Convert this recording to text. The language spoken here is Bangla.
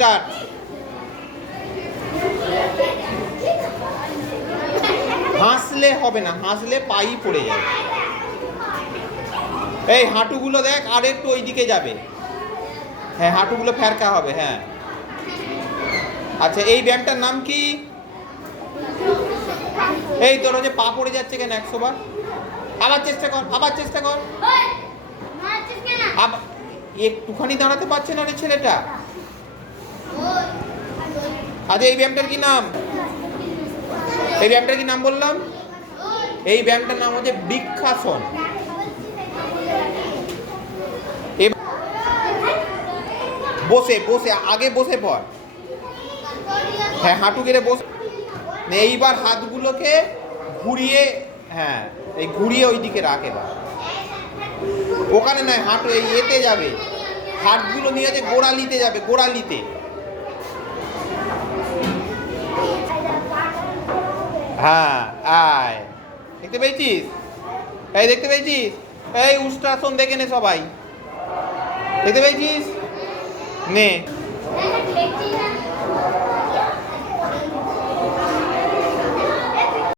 স্টার্ট। হাসলে হবে না, হাসলে পাই পড়ে যাবে। এই হাঁটুগুলো দেখ আর একটু ওই দিকে যাবে। হ্যাঁ, হাঁটুগুলো ফেরকা হবে। হ্যাঁ, আচ্ছা এই ব্যায়ামটার নাম কি? এই তোর যে পা পড়ে যাচ্ছে কেন 100 বার? আবার চেষ্টা কর, আবার চেষ্টা কর। আবার একটুখানি দাঁড়াতে পারছে না রে ছেলেটা। আচ্ছা এই ব্যায়ামটার কি নাম? এই ব্যায়ামটার কি নাম বললাম? এই ব্যায়ামটার নাম হচ্ছে বৃক্ষাসন। বসে বসে আগে বসে পড়। হ্যাঁ, হাঁটু গেড়ে বসে। এইবার হাতগুলোকে ঘুরিয়ে, হ্যাঁ এই ঘুরিয়ে ওই দিকে রাখ। এবার ওখানে নয়, হাঁটু এই এতে যাবে, হাতগুলো নিয়ে যে গোড়ালিতে যাবে, গোড়ালিতে। হ্যাঁ আয়, দেখতে পেয়েছিস? এই দেখতে পেয়েছিস? এই উষ্ট্রাসন দেখে নে সবাই, দেখতে পেয়েছিস? নে